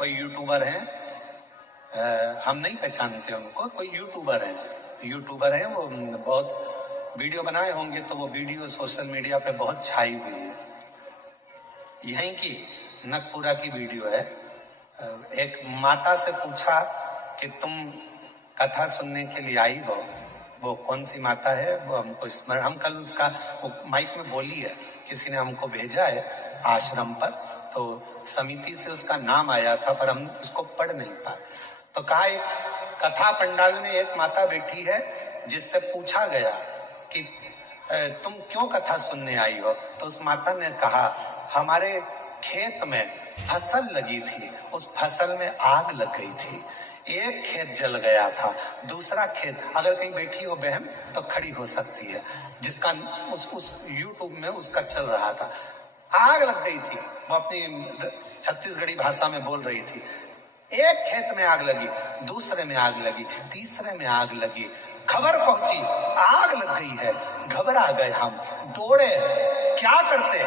कोई यूट्यूबर हैं, हम नहीं पहचानते उनको, कोई यूट्यूबर हैं, वो बहुत वीडियो बनाए होंगे, तो वो वीडियो सोशल मीडिया पे बहुत छाई हुई है। यहीं की नगपुरा की वीडियो है। एक माता से पूछा कि तुम कथा सुनने के लिए आई हो, वो कौन सी माता है वो हमको स्मरण, हम कल उसका वो माइक में बोली है, किसी ने हमको भेजा है आश्रम पर, तो समिति से उसका नाम आया था पर हम उसको पढ़ नहीं पाए। तो कहा एक कथा पंडाल में एक माता बैठी है जिससे पूछा गया कि तुम क्यों कथा सुनने आई हो, तो उस माता ने कहा हमारे खेत में फसल लगी थी, उस फसल में आग लग गई थी, एक खेत जल गया था, दूसरा खेत, अगर कहीं बैठी हो बहन तो खड़ी हो सकती है, जिसका उस यूट्यूब में उसका चल रहा था, आग लग गई थी, वो अपनी छत्तीसगढ़ी भाषा में बोल रही थी, एक खेत में आग लगी, दूसरे में आग लगी, तीसरे में आग लगी, खबर पहुंची आग लग गई है, घबरा गए हम, दौड़े, क्या करते,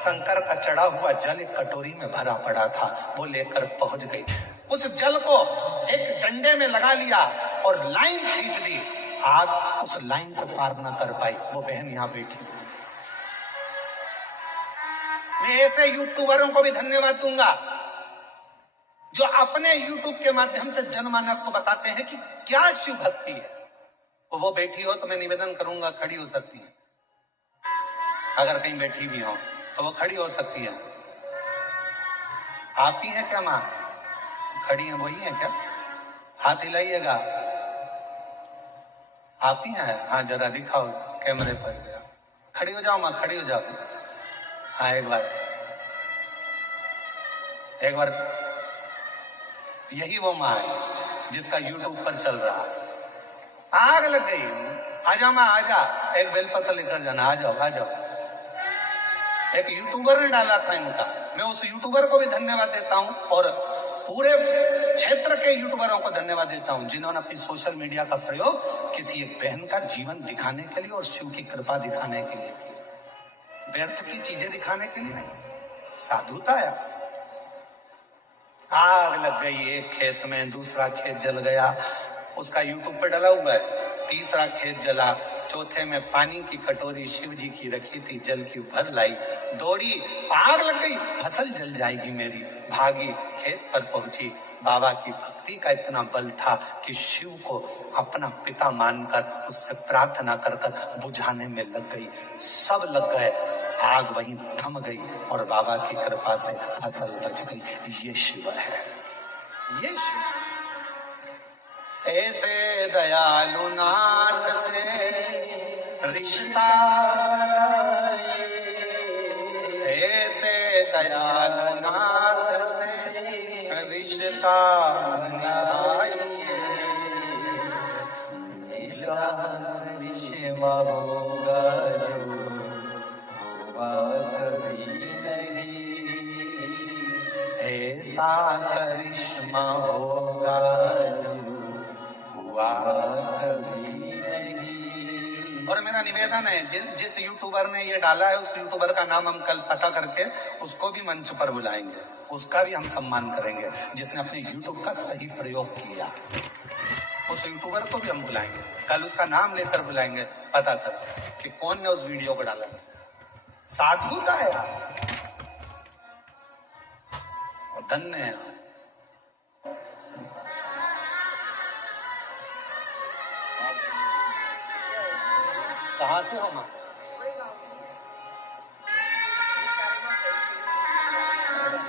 शंकर का चढ़ा हुआ जल एक कटोरी में भरा पड़ा था, वो लेकर पहुंच गई, उस जल को एक डंडे में लगा लिया और लाइन खींच दी, आग उस लाइन को पार ना कर पाई, वो बहन यहां बैठी। मैं ऐसे यूट्यूबरों को भी धन्यवाद दूंगा जो अपने यूट्यूब के माध्यम से जनमानस को बताते हैं कि क्या शिव भक्ति है। तो वो बैठी हो तो मैं निवेदन करूंगा खड़ी हो सकती है, अगर कहीं बैठी भी हो तो वो खड़ी हो सकती है। आप ही हैं क्या माँ, खड़ी हैं वही है क्या, हाथ हिलाइएगा, आप ही हैं, हाँ जरा दिखाओ कैमरे पर, जरा खड़ी हो जाओ माँ, खड़ी हो जाओ, हाँ एक बार यही वो माँ है जिसका यूट्यूब पर चल रहा है। आग लग गई, आजा माँ आजा, एक बेलपत्र लेकर जाना, आ जाओ। एक यूट्यूबर ने डाला था इनका, मैं उस यूट्यूबर को भी धन्यवाद देता हूं और पूरे क्षेत्र के यूट्यूबरों को धन्यवाद देता हूं जिन्होंने अपनी सोशल मीडिया का प्रयोग किसी एक बहन का जीवन दिखाने के लिए और शिव की कृपा दिखाने के लिए किया, व्यर्थ की चीजें दिखाने के लिए नहीं, साधुता है। आग लग गई एक खेत में, दूसरा खेत जल गया, उसका यूट्यूब पर डाला हुआ है, तीसरा खेत जला, चौथे में पानी की कटोरी शिव जी की रखी थी, जल की भर लाई, दौड़ी, आग लग गई, फसल जल जाएगी मेरी, भागी, खेत पर पहुंची, बाबा की भक्ति का इतना बल था कि शिव को अपना पिता मानकर उससे प्रार्थना कर बुझाने में लग गई, सब लग गए, आग वहीं थम गई और बाबा की कृपा से फसल बच गई। ये शिव है, ये शिव। ऐसे दयालु नाथ से रिश्ता, ऐसे दयालु नाथ से रिश्ता निभाइए, ऐसा करिश्मा होगा जो हुआ कभी नहीं, ऐसा करिश्मा होगा जो हुआ कभी नहीं। और मेरा निवेदन है जिस यूट्यूबर ने ये डाला है उस यूट्यूबर का नाम हम कल पता करके उसको भी मंच पर बुलाएंगे, उसका भी हम सम्मान करेंगे जिसने अपने यूट्यूब का सही प्रयोग किया, उस यूट्यूबर को भी हम बुलाएंगे, कल उसका नाम लेकर बुलाएंगे, पता कर कि कौन ने उस वीडियो को डाला। साधुता है यार, धन्य है। कहां से हो मां?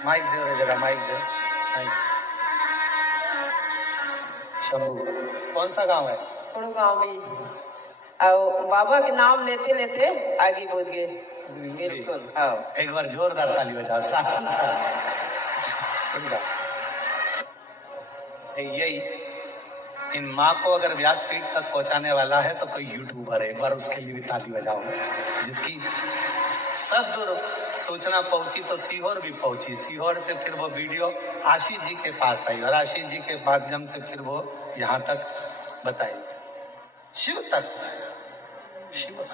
माइक दे जरा, माइक दे। शंभू, कौन सा गांव है? गांव में, और बाबा के नाम लेते लेते आगे बढ़ गए, बिल्कुल। हाँ, एक बार जोरदार ताली बजाओ, साधुता। यही इन माँ को अगर व्यासपीठ तक पहुंचाने वाला है तो कोई यूट्यूबर है, एक बार उसके लिए भी ताली बजाओ, जिसकी सब दूर सूचना पहुंची तो सीहोर भी पहुंची, सीहोर से फिर वो वीडियो आशीष जी के पास आई और आशीष जी के माध्यम से फिर वो यहाँ तक बताई। शिव तत्व है, शिव